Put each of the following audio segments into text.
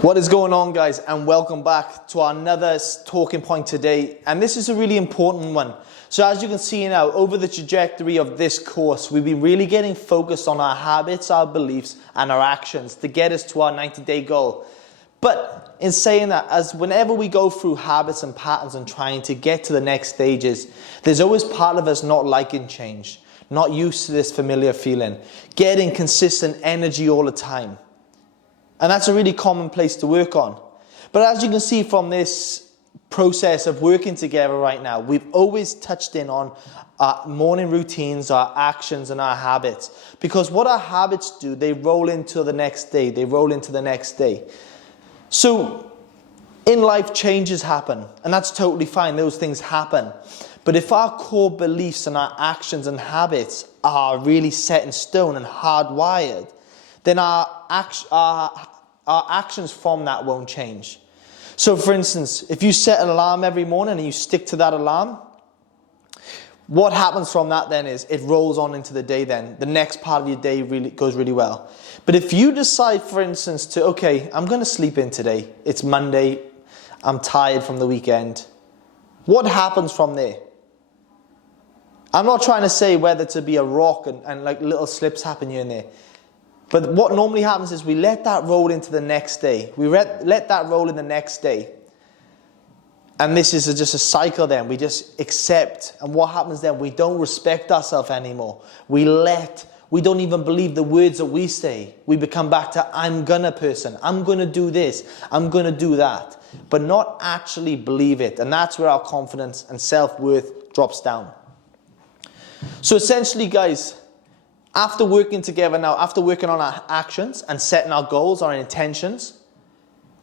What is going on, guys, and welcome back to another talking point today, and this is a really important one. So as you can see now, over the trajectory of this course, we've been really getting focused on our habits, our beliefs, and our actions to get us to our 90-day goal. But in saying that, as whenever we go through habits and patterns and trying to get to the next stages, there's always part of us not liking change, not used to this familiar feeling, getting consistent energy all the time. And that's a really common place to work on. But as you can see from this process of working together right now, we've always touched in on our morning routines, our actions, and our habits. Because what our habits do, they roll into the next day. They roll into the next day. So in life, changes happen. And that's totally fine. Those things happen. But if our core beliefs and our actions and habits are really set in stone and hardwired, then our actions from that won't change. So for instance, if you set an alarm every morning and you stick to that alarm, what happens from that then is it rolls on into the day then. The next part of your day really goes really well. But if you decide, for instance, to, okay, I'm going to sleep in today. It's Monday. I'm tired from the weekend. What happens from there? I'm not trying to say whether to be a rock and like little slips happen here and there. But what normally happens is we let that roll into the next day. We let that roll in the next day. And this is just a cycle then. We just accept. And what happens then? We don't respect ourselves anymore. We don't even believe the words that we say. We become back to I'm gonna person. I'm gonna do this. I'm gonna do that. But not actually believe it. And that's where our confidence and self-worth drops down. So essentially, guys, after working together now, after working on our actions and setting our goals, our intentions,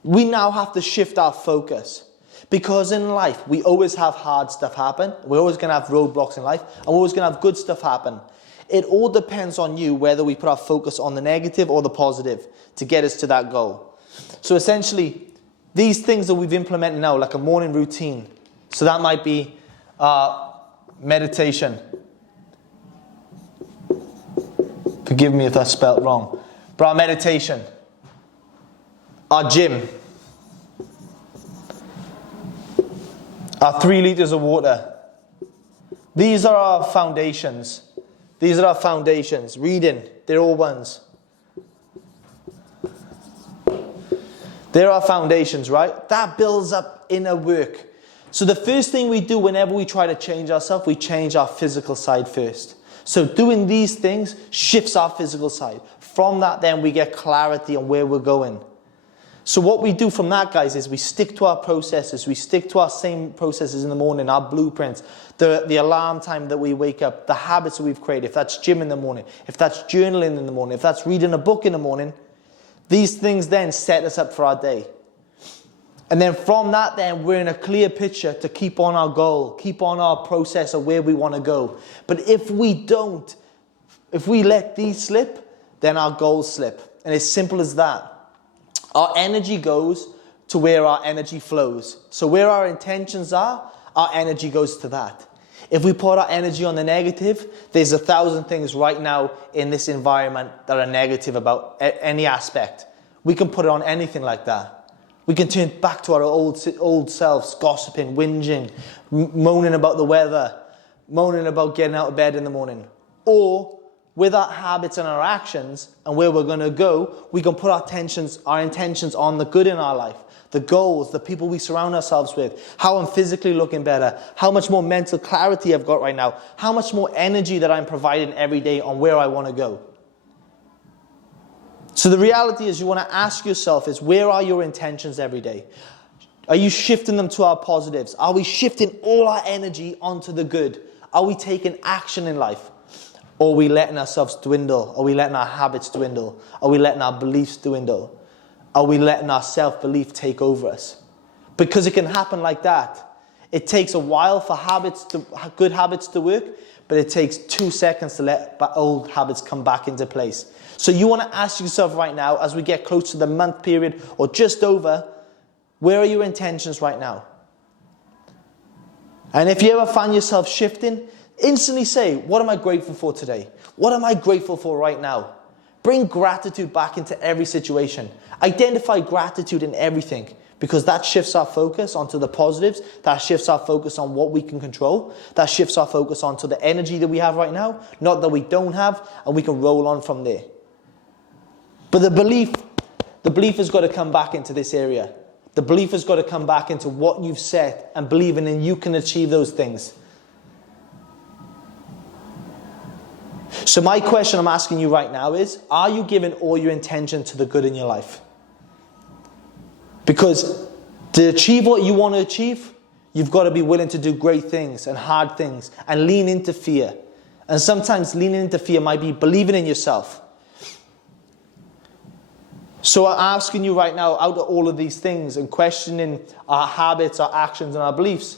we now have to shift our focus. Because in life, we always have hard stuff happen. We're always going to have roadblocks in life. And we're always going to have good stuff happen. It all depends on you whether we put our focus on the negative or the positive to get us to that goal. So essentially, these things that we've implemented now, like a morning routine. So that might be meditation. Forgive me if that's spelled wrong. But our meditation, our gym, our 3 liters of water. These are our foundations. These are our foundations. Reading, they're all ones. They're our foundations, right? That builds up inner work. So the first thing we do whenever we try to change ourselves, we change our physical side first. So doing these things shifts our physical side. From that, then we get clarity on where we're going. So what we do from that, guys, is we stick to our processes. We stick to our same processes in the morning, our blueprints, the alarm time that we wake up, the habits that we've created. If that's gym in the morning, if that's journaling in the morning, if that's reading a book in the morning, these things then set us up for our day. And then from that then, we're in a clear picture to keep on our goal, keep on our process of where we want to go. But if we don't, if we let these slip, then our goals slip. And it's simple as that. Our energy goes to where our energy flows. So where our intentions are, our energy goes to that. If we put our energy on the negative, there's 1,000 things right now in this environment that are negative about any aspect. We can put it on anything like that. We can turn back to our old selves, gossiping, whinging, moaning about the weather, moaning about getting out of bed in the morning. Or with our habits and our actions and where we're going to go, we can put our intentions on the good in our life, the goals, the people we surround ourselves with, how I'm physically looking better, how much more mental clarity I've got right now, how much more energy that I'm providing every day on where I want to go. So the reality is you want to ask yourself is, where are your intentions every day? Are you shifting them to our positives? Are we shifting all our energy onto the good? Are we taking action in life? Or are we letting ourselves dwindle? Are we letting our habits dwindle? Are we letting our beliefs dwindle? Are we letting our self-belief take over us? Because it can happen like that. It takes a while for good habits to work, but it takes 2 seconds to let old habits come back into place. So you want to ask yourself right now, as we get close to the month period or just over, where are your intentions right now? And if you ever find yourself shifting, instantly say, what am I grateful for today? What am I grateful for right now? Bring gratitude back into every situation. Identify gratitude in everything, because that shifts our focus onto the positives. That shifts our focus on what we can control. That shifts our focus onto the energy that we have right now, not that we don't have, and we can roll on from there. But the belief has got to come back into this area. The belief has got to come back into what you've set and believing in you can achieve those things. So my question I'm asking you right now is, are you giving all your intention to the good in your life? Because to achieve what you want to achieve, you've got to be willing to do great things and hard things and lean into fear. And sometimes leaning into fear might be believing in yourself. So I'm asking you right now, out of all of these things and questioning our habits, our actions, and our beliefs,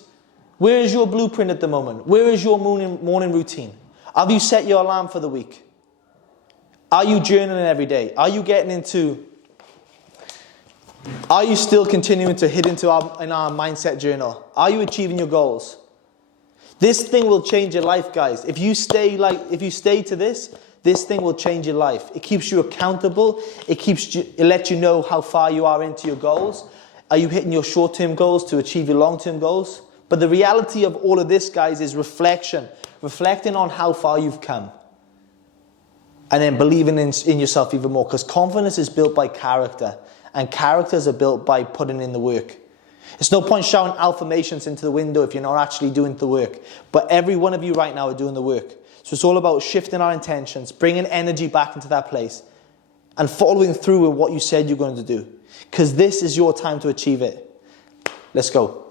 where is your blueprint at the moment? Where is your morning routine? Have you set your alarm for the week? Are you journaling every day? Are you still continuing to hit into our mindset journal? Are you achieving your goals? This thing will change your life, guys. If you stay to this thing will change your life. It keeps you accountable. It lets you know how far you are into your goals. Are you hitting your short-term goals to achieve your long-term goals? But the reality of all of this, guys, is reflection. Reflecting on how far you've come. And then believing in yourself even more. Because confidence is built by character. And characters are built by putting in the work. It's no point shouting affirmations into the window if you're not actually doing the work. But every one of you right now are doing the work. So it's all about shifting our intentions, bringing energy back into that place, and following through with what you said you're going to do. Because this is your time to achieve it. Let's go.